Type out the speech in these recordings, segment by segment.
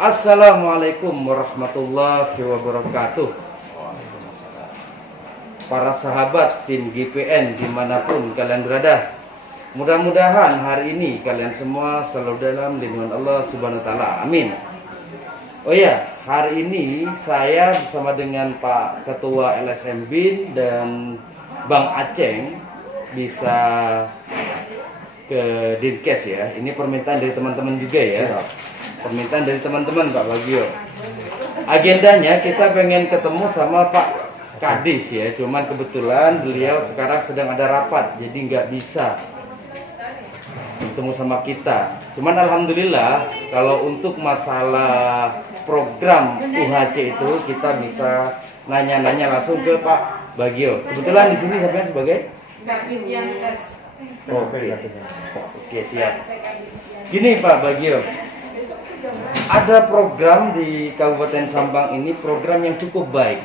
Assalamualaikum warahmatullahi wabarakatuh. Para sahabat tim GPN dimanapun kalian berada, mudah-mudahan hari ini kalian semua selalu dalam lindungan Allah Subhanahu wa Ta'ala. Amin. Oh ya, hari ini saya bersama dengan Pak Ketua LSM BIN dan Bang Aceng bisa ke Dinkes ya. Ini permintaan dari teman-teman juga ya. Permintaan dari teman-teman Pak Bagio. Agendanya kita pengen ketemu sama Pak Kadis ya. Cuman kebetulan beliau sekarang sedang ada rapat, jadi nggak bisa ketemu sama kita. Cuman alhamdulillah kalau untuk masalah program UHC itu kita bisa nanya-nanya langsung ke Pak Bagio. Kebetulan di sini sampai sebagai Kapit yang tes. Oke, siap. Gini Pak Bagio, ada program di Kabupaten Sampang ini, program yang cukup baik,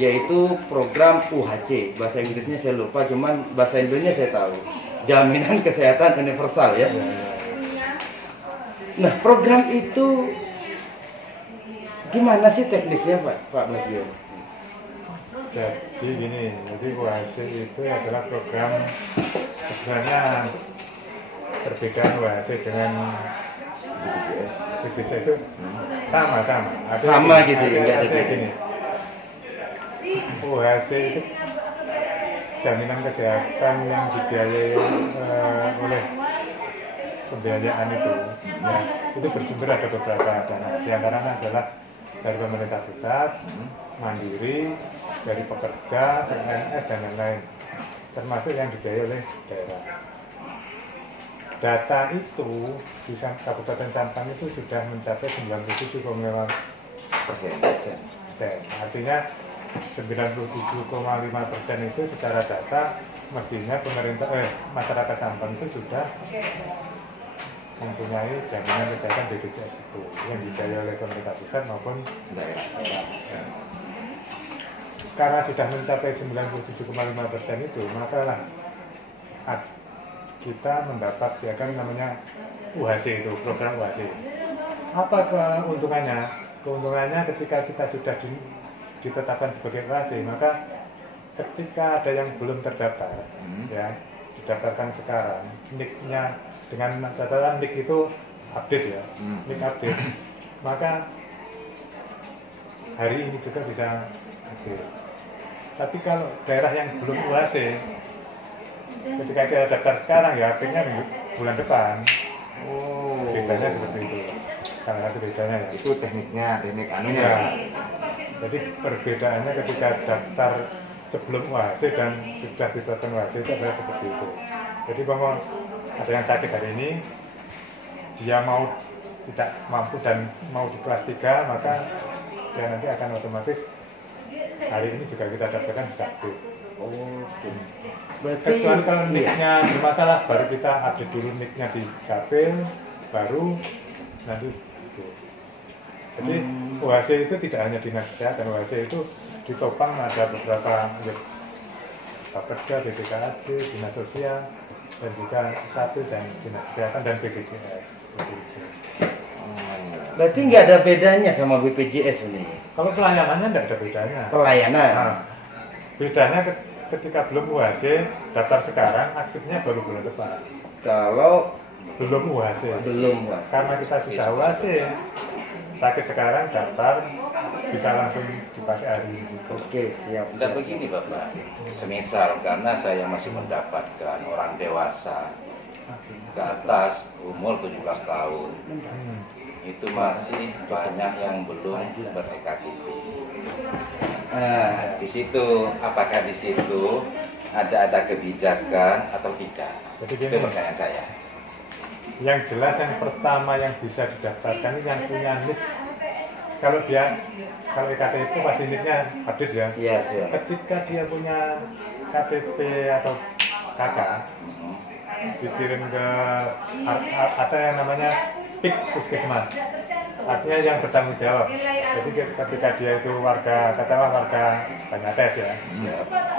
yaitu program UHC. Bahasa Inggrisnya saya lupa, cuman bahasa Indonesia saya tahu. Jaminan Kesehatan Universal ya. Nah, program itu gimana sih teknisnya Pak Bagio? Jadi gini, jadi UHC itu adalah program, sebenarnya perbedaan UHC dengan BPJS itu sama. Sama gitu ya, artinya gini, UHC itu jaminan kesehatan yang dibiayai oleh pembiayaan itu, ya, itu bersumber ada beberapa dana. Di antaranya adalah dari pemerintah pusat, mandiri, dari pekerja, PNS dan lain-lain, termasuk yang dibiayai oleh daerah. Data itu di Kabupaten Sampang itu sudah mencapai 97,5%. Artinya 97,5% itu secara data mestinya masyarakat Sampang itu sudah mempunyai jaminan kesehatan BPJS itu yang dibiayai oleh pemerintah pusat maupun daerah. Karena sudah mencapai 97,5% itu, maka lah kita mendapat ya kan namanya UHC itu, program UHC. Apa keuntungannya? Keuntungannya ketika kita sudah ditetapkan sebagai UHC, maka ketika ada yang belum terdaftar, ya didaftarkan sekarang, NIK-nya dengan catatan NIK itu update ya, NIK update, maka hari ini juga bisa update. Tapi kalau daerah yang belum UHC, ketika kita daftar sekarang ya akhirnya bulan depan. Bedanya seperti itu. Salah satu bedanya ya. Itu teknik anunya. Ya. Jadi perbedaannya ketika daftar sebelum UHC dan sudah ditetapkan UHC itu adalah seperti itu. Jadi kalau ada yang sakit hari ini, dia tidak mampu dan mau di kelas 3, maka dia nanti akan otomatis hari ini juga kita daftarkan bisa aktif. Berarti Kecuali kalau NIK-nya bermasalah, baru kita update dulu NIK-nya di Capil, baru nanti itu. Jadi UHC itu tidak hanya dinas kesehatan, UHC itu ditopang ada beberapa Bapeda, BPKAD, dinas sosial, dan juga Capil dan dinas kesehatan dan BPJS. berarti nggak ada bedanya sama BPJS ini? Kalau pelayanannya tidak ada bedanya. Pelayanan? Nah, bedanya ketika belum UHC, daftar sekarang, aktifnya baru bulan depan. Kalau Belum UHC. belum, Karena kita sudah UHC, sakit sekarang daftar, bisa langsung dipakai hari ini. oke, siap. Tidak begini Bapak, semisal karena saya masih mendapatkan orang dewasa ke atas umur 17 tahun, itu masih banyak yang belum ber-EKTP. Nah, di situ, apakah di situ ada kebijakan atau tidak? Jadi Itu gini, pertanyaan saya. yang jelas yang pertama yang bisa didaftarkan ini yang punya NIK. Kalau EKTP itu pasti NIK-nya update ya. Iya, siap. Ketika dia punya KTP atau KK, dikirim ke ada yang namanya PIK Puskesmas. Artinya yang bertanggung jawab. Jadi ketika dia itu katakanlah warga Banyates ya,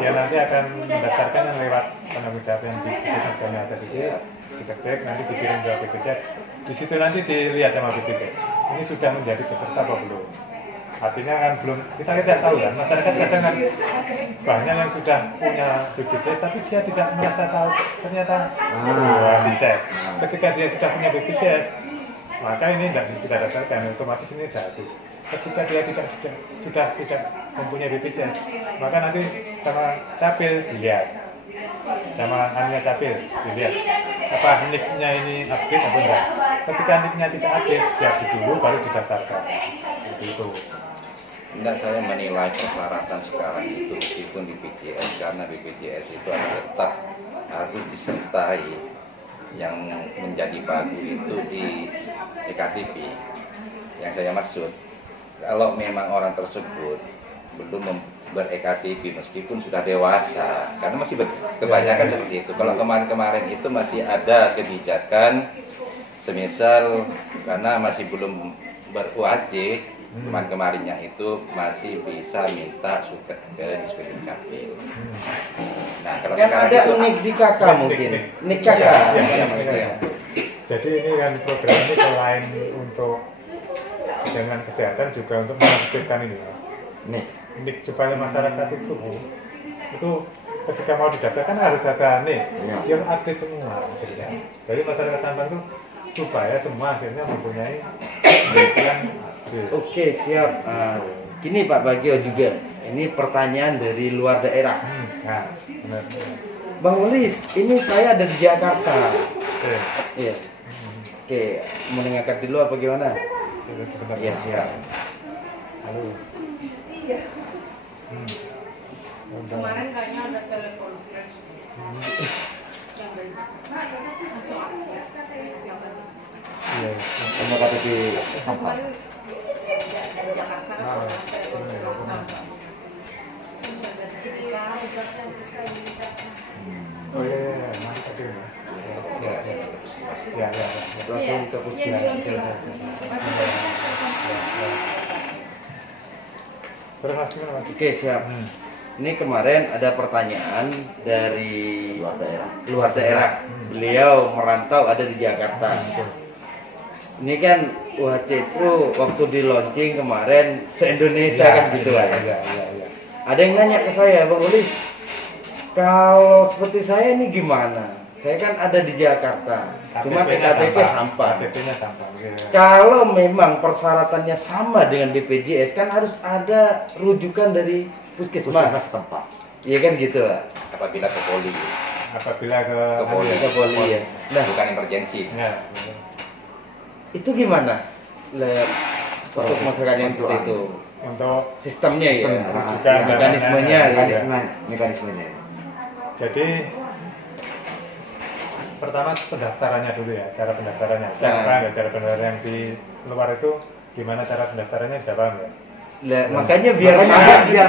dia nanti akan mendaftarkan yang lewat penanggung jawab yang di Puskesmas Banyates itu, diketik nanti dikirim ke BPJS. Di situ nanti dilihat sama BPJS. ini sudah menjadi peserta atau belum. Artinya kan belum, kita tidak tahu kan, masyarakat kadang kan banyak yang sudah punya BPJS tapi dia tidak merasa tahu ternyata dicek. Ketika dia sudah punya BPJS, maka ini tidak kita daftarkan, otomatis ini gratis. Ketika dia sudah tidak mempunyai BPJS, maka nanti sama capil dilihat, sama anunya capil dilihat apa NIK-nya ini update atau enggak. Ketika NIK-nya tidak update, diupdate dulu baru didaftarkan. Itu. Enggak, saya menilai persyaratan sekarang itu meskipun BPJS, karena BPJS itu tetap harus disertai yang menjadi bagus itu di EKTP. Yang saya maksud, kalau memang orang tersebut belum ber-EKTP meskipun sudah dewasa, karena masih kebanyakan seperti itu. Kalau kemarin-kemarin itu masih ada kebijakan semisal karena masih belum ber-UAJ, kemarinnya itu masih bisa minta suket ke Dispenser Capil. Nah, kalau Kan sekarang ada itu nik di kakak mungkin. Nik Iya, kakak. iya. Jadi ini kan program ini selain untuk dengan kesehatan juga untuk mengaktifkan ini, Mas. Nik supaya masyarakat itu ketika mau didaftarkan harus ada nik yang update semua akhirnya. Jadi masyarakat Sampang itu supaya semua akhirnya mempunyai nik yang Oke, siap. Gini Pak Bagio juga. Ini pertanyaan dari luar daerah. Nah, benar. Bang Ulis, ini saya ada di Jakarta. Oke. Iya. Oke, mau dengarkan dulu apa gimana? Sebentar. Iya, siap. Halo. Kemarin kayaknya ada telekonferensi. Yang dari langsung siapa? Iya. Sama KTP sampah. Kemarin di Jakarta Oh iya, masih tadi ya. Ya. Langsung ke puskesmas. Terus Mas gimana, Mas? Oke, siap. Ini kemarin ada pertanyaan dari luar daerah. Beliau merantau ada di Jakarta. Ini kan UHC itu waktu di launching kemarin se-Indonesia kan gitu lah. Iya. Ada yang nanya ke saya, Bang Ulis, kalau seperti saya ini gimana? Saya kan ada di Jakarta, cuma KTP sampah. KTP-nya sampah. Kalau memang persyaratannya sama dengan BPJS, kan harus ada rujukan dari puskesmas setempat. Iya kan gitu lah. apabila ke poli, Apabila ke Ke poli ya. Nah, bukan emergensi. Ya. itu gimana? Untuk masyarakat yang seperti itu. Untuk Sistemnya ya, rujukan mekanismenya ya. mekanismenya. jadi pertama pendaftarannya dulu ya, cara pendaftarannya. Cara pendaftaran yang di luar itu gimana cara pendaftarannya sudah paham ya? Lah, makanya biar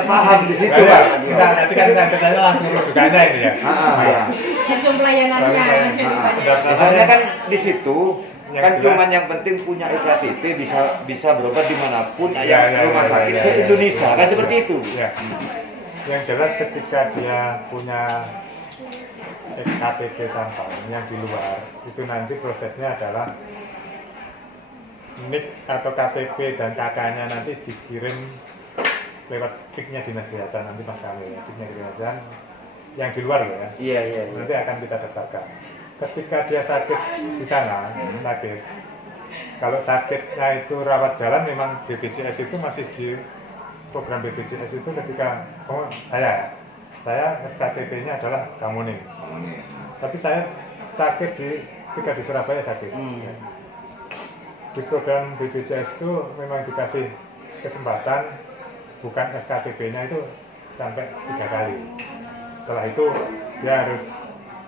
paham di situ, Nah, Pak. nanti kan katanya langsung rujukannya ini ya. langsung pelayanannya. Misalnya kan di situ Yang kan jelas. cuman yang penting punya EKTP bisa berobat dimanapun Ya, yang rumah sakit ya. se-Indonesia kan seperti itu. Ya. Yang jelas ketika dia punya KTP sampah yang di luar, itu nanti prosesnya adalah NIK atau KTP dan KK-nya nanti dikirim lewat kliknya dinas kesehatan nanti Mas Kamil ya, kliknya dinas kesehatan yang di luar ya. Iya. Nanti akan kita daftarkan. Ketika dia sakit di sana, kalau sakitnya itu rawat jalan, memang BPJS itu masih di program BPJS itu ketika saya FKTP-nya adalah Kamuning. Tapi saya sakit ketika di Surabaya sakit. Di program BPJS itu memang dikasih kesempatan bukan FKTP-nya itu sampai 3 kali. Setelah itu dia harus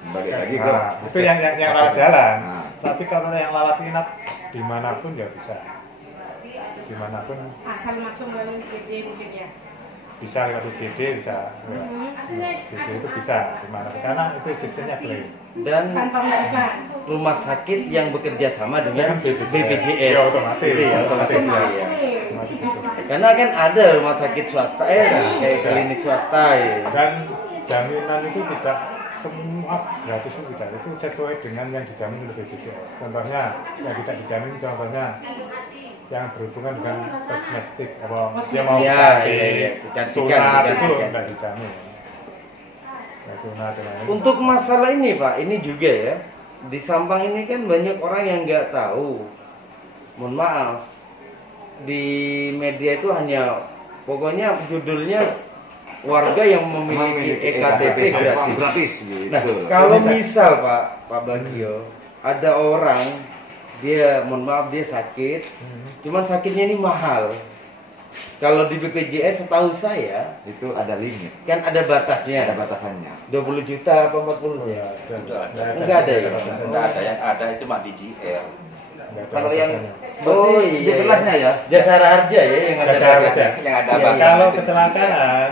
Balik lagi ke itu yang rawat jalan. Nah. Tapi kalau yang rawat inap dimanapun ya bisa. Dimanapun Asal masuk melalui UGD mungkin ya. bisa lewat UGD, bisa UGD itu bisa dimanapun karena itu sistemnya plain. Dan Tanpa membuka. rumah sakit yang bekerja sama dengan BPJS. Ya, otomatis. Itu ya, otomatis. Ya. Ya. Otomatis itu. Karena kan ada rumah sakit swasta kayak klinik swasta ya. Dan jaminan itu tidak semua gratis itu tidak, itu sesuai dengan yang dijamin oleh BPJS. Contohnya yang tidak dijamin, contohnya yang berhubungan dengan kosmetik apa dia mau Iya, pakai iya, iya. Kecantikan, sunat itu kecantikan. enggak dijamin. Ya, sunat dan lain-lain. Untuk masalah ini Pak, ini juga ya, di Sampang ini kan banyak orang yang nggak tahu. Mohon maaf, di media itu hanya pokoknya judulnya warga yang memiliki EKTP gratis. gratis gitu. Nah, kalau misal Pak Bagio, ada orang dia, mohon maaf, dia sakit, cuman sakitnya ini mahal. Kalau di BPJS setahu saya Itu ada limit, kan ada batasnya. ada batasannya. 20 juta apa 40 ya? Enggak ada ya? Enggak ada, yang ada itu mah di GL. Kalau yang Oh berarti iya, di kelasnya ya. Jasa harja ya yang ada. Jasa harja. Yang ada Iya, bangga Kalau itu di kecelakaan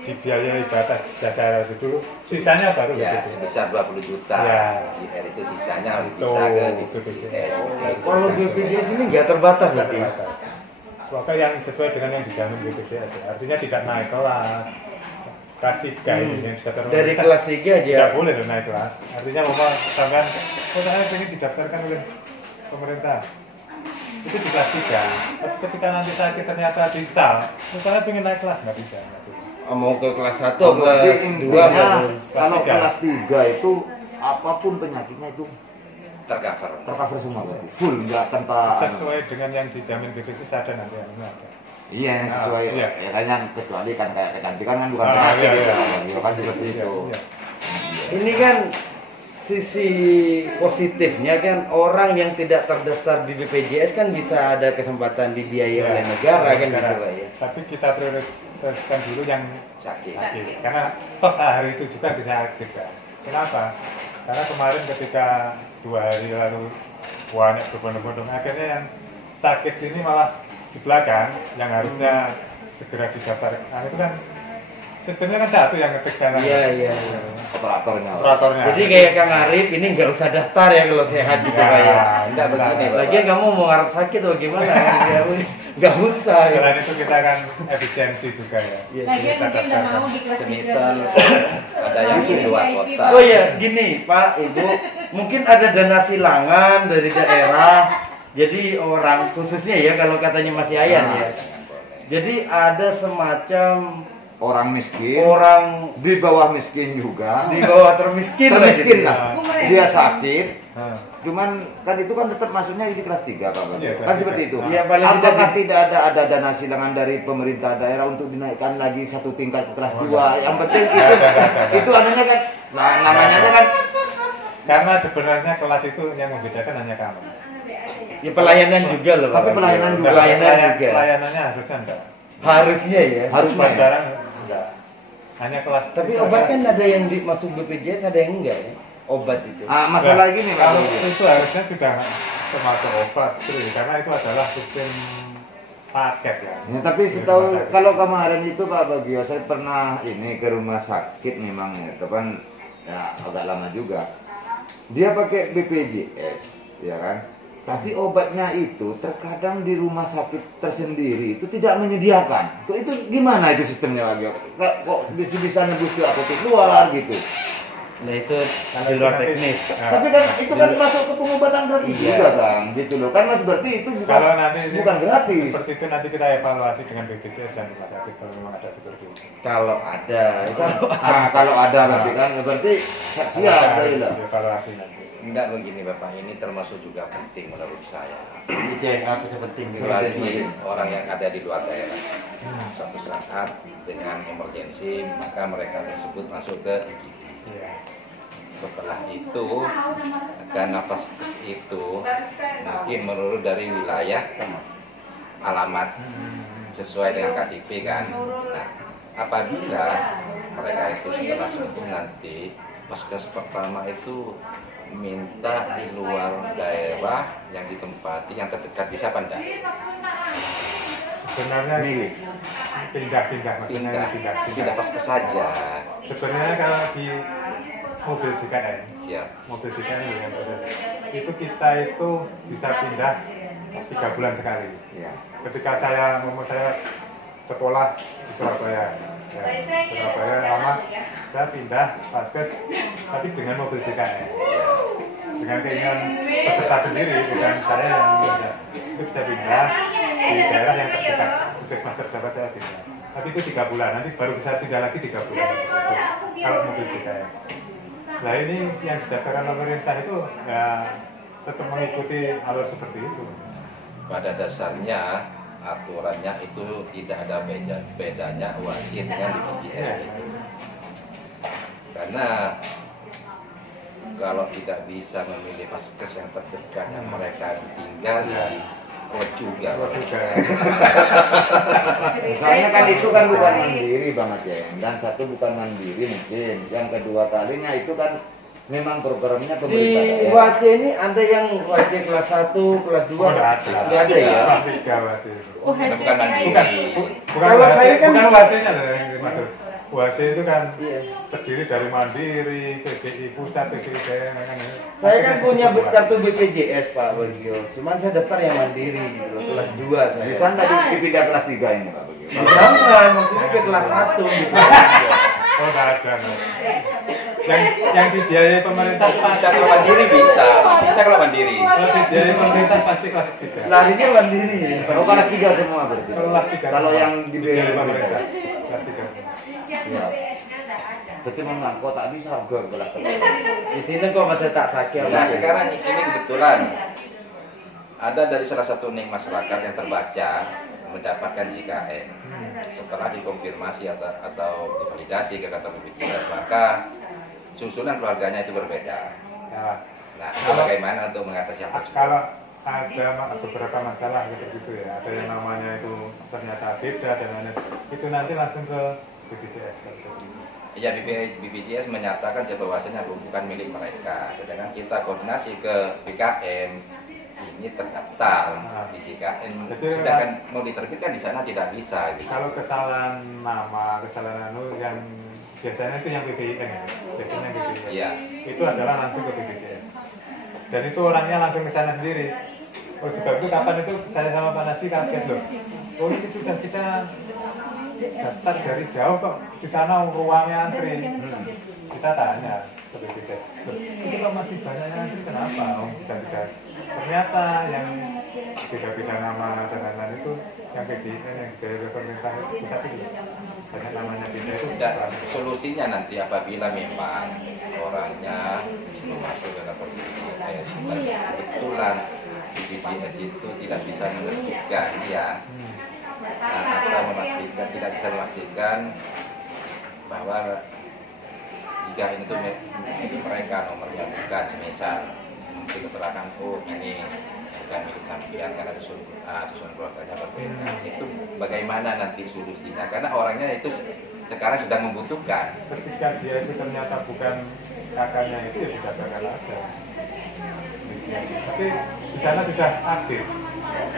dibiayai batas jasa harja dulu, sisanya baru GL. Ya, BPJS. sebesar 20 juta. Ya. GL itu sisanya harus Tuh, bisa ke BPJS. BPJS. Kalau BPJS ini nggak terbatas berarti. Pokoknya yang sesuai dengan yang dijamin BPJS. Artinya tidak naik kelas. Kelas 3 ini yang sudah terlalu Dari kelas 3 aja. tidak boleh loh naik kelas. Artinya mau misalkan, oh saya ingin didaftarkan oleh pemerintah. Itu di kelas 3. Tapi ketika nanti sakit ternyata bisa. Misalnya pengen naik kelas nggak bisa. Mau ke kelas 1 Oh, atau berarti kelas 2 intinya kalau Kelas tiga. kelas 3 itu apapun penyakitnya itu Tercover. tercover semua berarti. Full enggak tanpa Sesuai dengan yang dijamin BPJS ada nanti yang ini ada. Iya, yang sesuai Iya. ya kan yang kecuali kan kayak kecantikan kan bukan Ah, penyakit iya, gitu iya. kan. Ya kan seperti Iya, itu. iya. Ini kan sisi positifnya kan orang yang tidak terdaftar di BPJS kan bisa ada kesempatan dibiayai oleh negara kan gitu Pak ya. Tapi kita prioritaskan dulu yang Sakit. sakit. Karena toh sehari itu juga bisa sakit kan. Kenapa? Karena kemarin ketika 2 hari lalu banyak berbondong-bondong, akhirnya yang sakit ini malah di belakang, yang harusnya segera didaftarkan. Nah, itu kan sistemnya kan satu yang ngetik sana. Iya, iya, iya. Operatornya. Operatornya. Jadi kayak Kang Arif ini nggak usah daftar ya kalau sehat gitu Pak ya. Enggak begini, Pak. Lagian kamu mau ngarep sakit atau gimana? Nggak usah ya. Selain itu kita kan efisiensi juga ya. Iya, Lagian kita mungkin udah daftarkan. mau di kelas 3 Semisal juga. ada yang di luar kota. Oh ya, gini Pak, Ibu, mungkin ada dana silangan dari daerah. Jadi orang khususnya ya kalau katanya Mas Yayan ya. Jangan boleh. Jadi ada semacam Orang miskin, orang di bawah miskin juga. di bawah termiskin lah Termiskin gitu. lah. Kemarin. Dia sakit, Nah, cuman kan itu kan tetap masuknya di kelas 3 Pak Bang. Iya, kelas Kan tiga. seperti itu. Iya, paling Apakah tidak tidak ada dana silangan dari pemerintah daerah untuk dinaikkan lagi satu tingkat ke kelas Oh, 2? iya. Yang penting itu Ada. itu anunya kan namanya aja kan karena sebenarnya kelas itu yang membedakan hanya kamu. Ya pelayanan juga loh. Tapi Pak. pelayanan juga. Pelayanan juga. Pelayanannya harusnya enggak. Harusnya ya. Harus Pas main. barang enggak. Hanya kelas. Tapi itu obat ada- kan ada yang masuk BPJS, ada yang enggak ya? Obat itu. masalah Nah, gini Pak. kalau itu harusnya sudah termasuk obat, karena itu adalah sistem paket ya. Ya, tapi setahu kalau kemarin itu Pak Bagio, saya pernah ini ke rumah sakit memang ya, kapan ya agak lama juga. Dia pakai BPJS, ya kan? Tapi obatnya itu terkadang di rumah sakit tersendiri itu tidak menyediakan. Itu gimana itu sistemnya Bagio? Kok bisa nebus ke apotek luar gitu? Nah itu di luar teknis. Nah, Tapi kan itu kan masuk ke pengobatan gratis Iya. juga kan, gitu loh. Kan Mas berarti itu bukan kalau nanti bukan gratis. seperti itu nanti kita evaluasi dengan BPJS dan rumah sakit kalau memang ada seperti itu. Kalau ada, itu Kalau ada nanti kan berarti siap Ada lah. evaluasi nanti. Enggak begini Bapak, ini termasuk juga penting menurut saya. itu yang aku sepenting. Bagi orang yang ada di luar daerah. Suatu saat dengan emergensi, maka mereka tersebut masuk ke IGD. Iya. Setelah itu, dana vaskes itu mungkin menurut dari wilayah alamat sesuai dengan KTP kan. Nah, apabila mereka itu setelah sembuh nanti, vaskes pertama itu minta di luar daerah yang ditempati yang terdekat bisa apa enggak? Sebenarnya pindah-pindah maksudnya Pindah vaskes saja. Sebenarnya kalau di mobil JKN, Siap. mobil JKN yang itu kita itu bisa pindah 3 bulan sekali. Ya. Ketika saya sekolah di Surabaya, Surabaya lama, saya pindah vaskes tapi dengan mobil JKN. dengan keinginan peserta sendiri, bukan saya yang pindah. Itu bisa pindah di daerah yang terdekat, puskesmas terdekat saya pindah. Tapi itu 3 bulan, nanti baru bisa pindah lagi 3 bulan. Kalau mobil JKN. Nah ini yang didaftarkan pemerintah itu ya tetap mengikuti alur seperti itu. Pada dasarnya aturannya itu tidak ada bedanya wasit dengan BPJS itu. Karena kalau tidak bisa memilih paskes yang terdekat yang mereka ditinggal di juga. Soalnya kan itu kan bukan mandiri Bang Aceh, dan satu bukan mandiri mungkin, yang kedua kalinya itu kan memang programnya Di pemerintah daerah. WAC ini ada yang WAC kelas 1, kelas 2, nggak ada ya? Kelas 3 wasit. Oh, Bukan hasil mandiri. Bukan Kalau wasit, saya kan- bukan wasitnya loh yang dimaksud. Wasit itu kan Iya. terdiri dari Mandiri, PBI Pusat, PBI daerah. Saya kan punya kartu BPJS Pak Bagio, cuman saya daftar yang mandiri gitu loh, kelas 2 saya. Bisa nggak dipindah kelas 3 ini Pak Bagio? Jangan, maksudnya ke kelas 1 gitu. Oh nggak ada. No. Yang dibiayai pemerintah Kita kalau mandiri bisa kalau mandiri. kalau dibiayai pemerintah pasti kelas 3. Larinya mandiri. Oh kelas 3 semua berarti. Kalau kelas 3. Kalau yang dibiayai dibiayai pemerintah pemerintah. kelas 3. Ya. Berarti memang kok tak bisa gue belah Itu kok masih tak sakit. Nah sekarang ini kebetulan ada dari salah satu nik masyarakat yang terbaca mendapatkan JKN setelah dikonfirmasi atau divalidasi ke kantor BPJS, maka susunan keluarganya itu berbeda. Ya. Nah itu bagaimana untuk mengatasi hal tersebut? Kalau ada beberapa masalah seperti itu ya, ada yang namanya itu ternyata beda dan lain-lain, itu nanti langsung ke BPJS. Ya BPJS menyatakan bahwasanya bukan milik mereka, sedangkan kita koordinasi ke BKN ini terdaftar di JKN, sedangkan mau diterbitkan di sana tidak bisa. Gitu. Kalau kesalahan nama, kesalahan yang biasanya itu yang BPIN, biasanya BPIN. Iya. Itu adalah langsung ke BPJS. Dan itu orangnya langsung ke sana sendiri. Oleh sebab itu kapan itu saya sama Pak Najib kaget loh. Oh ini sudah bisa daftar dari jauh kok, di sana ruangnya antri. Kita tanya ke BPJS, loh, itu kok masih banyak yang antri kenapa? Oh, sudah. Ternyata yang beda-beda nama dan lain-lain itu yang BPJS yang dari pemerintah itu pusat itu banyak namanya beda itu. Dan solusinya nanti apabila memang orangnya belum masuk ke kantor BPJS, kebetulan BPJS itu tidak bisa menentukan ya. Atau memastikan, tidak bisa memastikan bahwa jika ini tuh milik mereka, nomornya bukan, semisal mungkin keterangan ini bukan milik sampean karena susunan keluarganya berbeda. Itu bagaimana nanti solusinya? Karena orangnya itu sekarang sedang membutuhkan. Ketika dia itu ternyata bukan kakaknya itu ya didaftarkan aja. Tapi di sana sudah aktif.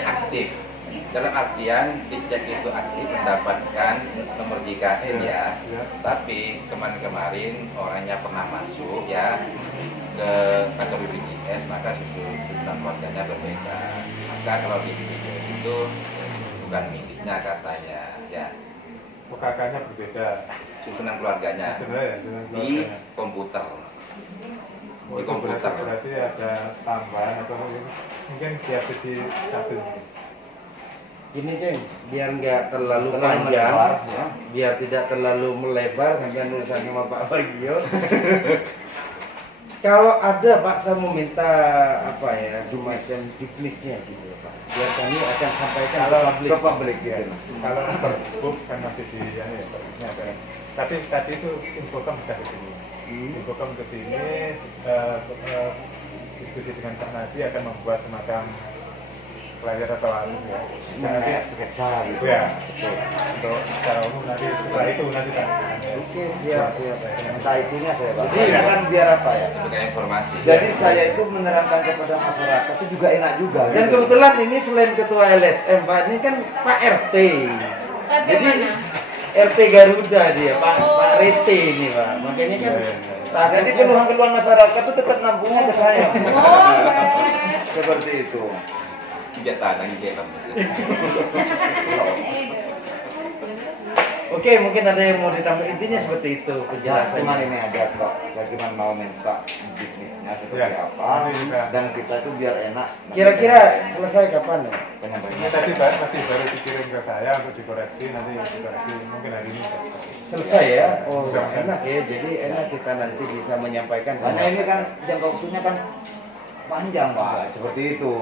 Aktif. Dalam artian dicek itu aktif mendapatkan nomor JKN ya. Tapi kemarin orangnya pernah masuk ya ke kantor BPJS, maka susunan keluarganya berbeda. Maka kalau di BPJS itu bukan miliknya katanya ya. Kakaknya berbeda. Susunan keluarganya di komputer. Di komputer. Berarti ada tambahan atau mungkin dia di satu. Gini Ceng, biar nggak terlalu Terlalu panjang, melebar, ya. Biar tidak terlalu melebar sampai nulisan sama Pak Bagio. Kalau ada Pak, saya mau minta apa ya, semacam diklisnya gitu ya Pak. Biar kami akan sampaikan ke publik gitu. Kalau pergub kan masih di ya, ada. Tapi tadi itu Infocom sudah ke sini. Infocom ke sini diskusi dengan Pak Naji akan membuat semacam flyer atau anu ya. Nanti sketsa gitu. Ya. Untuk secara umum nanti setelah itu nanti Pak. Oke, siap. Minta itunya saya Pak. Jadi, Ini kan biar apa ya? Sebagai informasi. Jadi saya itu menerangkan kepada masyarakat itu juga enak juga. Dan gitu. kebetulan ini selain ketua LSM Pak, ini kan Pak RT. Jadi RT Garuda dia, Pak Rete ini Pak. Makanya kan Nah, jadi keluhan-keluhan masyarakat itu tetap nampungnya ke saya. Seperti itu. Tidak tanah di dalam mesin. Oke, mungkin ada yang mau ditambah, intinya seperti itu Ya, penjelasannya. cuman ini aja kok. Saya cuma mau minta bisnisnya seperti Ya, apa ini juga. dan kita itu biar enak. Kira-kira selesai kapan ya? Ini penyampaiannya. tadi masih baru dikirim ke saya untuk dikoreksi, nanti dikoreksi mungkin hari ini selesai. Selesai ya? Oh, Siap. enak ya. Jadi enak kita nanti bisa menyampaikan. Karena ini kan jangka waktunya kan panjang Pak, seperti itu.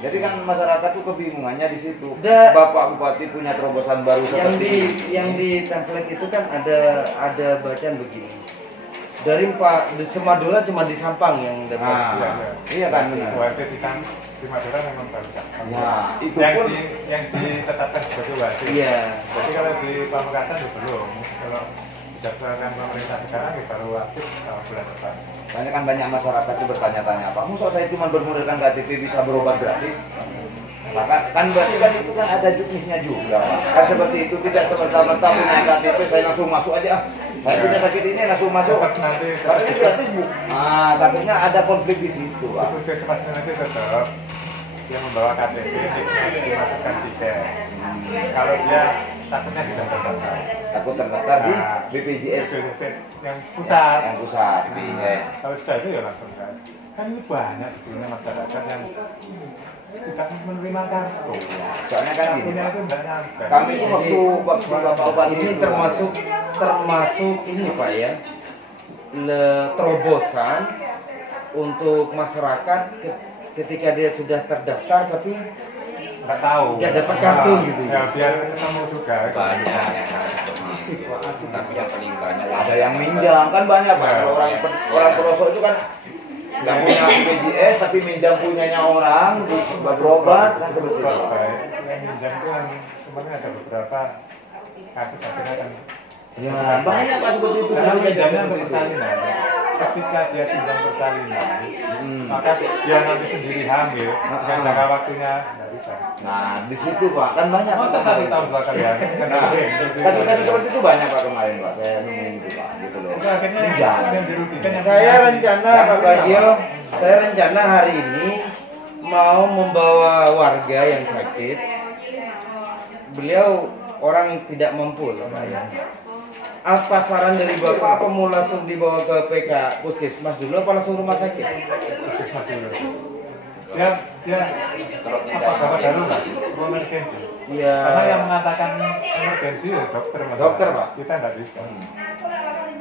Jadi kan masyarakat tuh kebingungannya di situ. Bapak Bupati punya terobosan baru seperti yang di template itu kan ada bacaan begini. Dari Pak Semadura cuma di Sampang yang dapat. Nah, iya kan benar. Wasit di Madura memang baru. Ya, itu yang pun yang ditetapkan sebagai wasit. Iya. Jadi kalau di Pamekasan ya belum. Kalau didaftarkan pemerintah sekarang ya baru aktif bulan depan. banyak kan banyak masyarakat itu bertanya-tanya, Pak, masa saya cuma bermodalkan KTP bisa berobat gratis? Maka kan berarti kan itu kan ada juknisnya juga, Pak. Kan seperti itu, tidak semerta-merta punya KTP saya langsung masuk aja. Saya punya sakit ini langsung masuk. Nanti Katanya gratis Bu. Ah, takutnya ada konflik di situ, Pak. puskesmas nanti tetap dia membawa KTP dimasukkan tiket. Kalau dia takutnya sudah terdaftar. Takut terdaftar di BPJS yang pusat. yang pusat. Nah, kalau sudah itu ya langsung kan ini banyak sebetulnya masyarakat yang tidak menerima kartu. Soalnya kan gini, Kartunya Pak. itu tidak nyampe. Kami itu waktu Bapak Bupati Ini itu, termasuk ini Pak ya, terobosan untuk masyarakat ketika dia sudah terdaftar tapi Nggak tahu. nggak dapat kartu gitu. Ya biar ketemu juga. Banyak yang asik, tapi yang paling banyak ada yang minjam kan banyak Pak. Kalau orang pelosok itu kan nggak punya BPJS tapi minjam punyanya orang berobat kan seperti itu. Baik. Yang minjam itu kan sebenarnya ada beberapa kasus akhirnya kan. Ya banyak Pak seperti itu. Karena Saya minjamnya seperti untuk itu. persalinan. Ketika dia pinjam persalinan, maka dia nanti sendiri hamil, dan jangka waktunya nggak bisa. Nah di situ Pak kan banyak. Masa 1 tahun 2 kali hamil? Kan Nah, mungkin. kasus-kasus seperti itu banyak Pak kemarin Pak. Saya nemuin itu Pak gitu loh. Itu akhirnya Minjam. yang dirugikan yang Saya punya. rencana Pak Bagio, saya rencana hari ini mau membawa warga yang sakit. Beliau orang yang tidak mampu loh Pak ya. Apa saran dari Bapak, apa mau langsung dibawa ke PK Puskesmas dulu apa langsung rumah sakit? Puskesmas dulu. Dia kalau tidak apa gawat darurat, emergensi. emergensi. Ya. Karena yang mengatakan emergensi ya dokter. Mas. Dokter, Pak. Kita nggak bisa.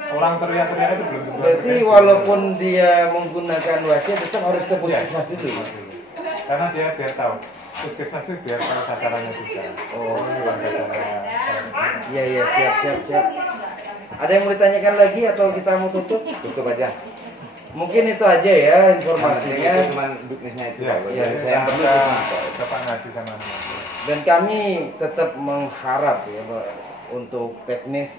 Orang teriak-teriak itu belum tentu Berarti emergensi. walaupun dia menggunakan wajib tetap harus ke Iya. Puskesmas dulu. Karena dia biar tahu. Puskesmas itu biar tahu sasarannya juga. Oh, Warga sana. iya iya siap. Ada yang mau ditanyakan lagi atau kita mau tutup? Tutup aja. Mungkin itu aja ya Itu informasinya. cuma bisnisnya itu Iya, Pak. iya. Saya yang perlu cuma itu. Bapak ngasih sama anak. Dan kami tetap mengharap ya Pak, untuk teknis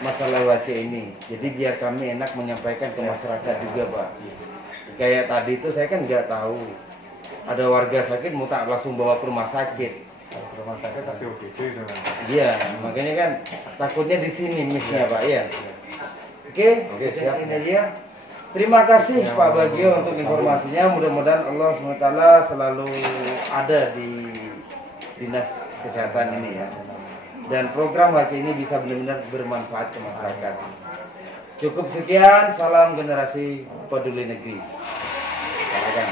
masalah wajah ini. Jadi biar kami enak menyampaikan ke masyarakat juga Pak. Kayak tadi itu saya kan nggak tahu ada warga sakit mau tak langsung bawa ke rumah sakit. Kalau ke rumah sakit pasti UGD itu nanti. Iya, makanya kan takutnya di sini missnya Pak ya. Oke, Oke, siap. ini dia. Terima kasih Pak Bagio untuk informasinya. Mudah-mudahan Allah SWT selalu ada di dinas kesehatan ini ya. Dan program wajah ini bisa benar-benar bermanfaat ke masyarakat. Cukup sekian, salam generasi peduli negeri. Silakan.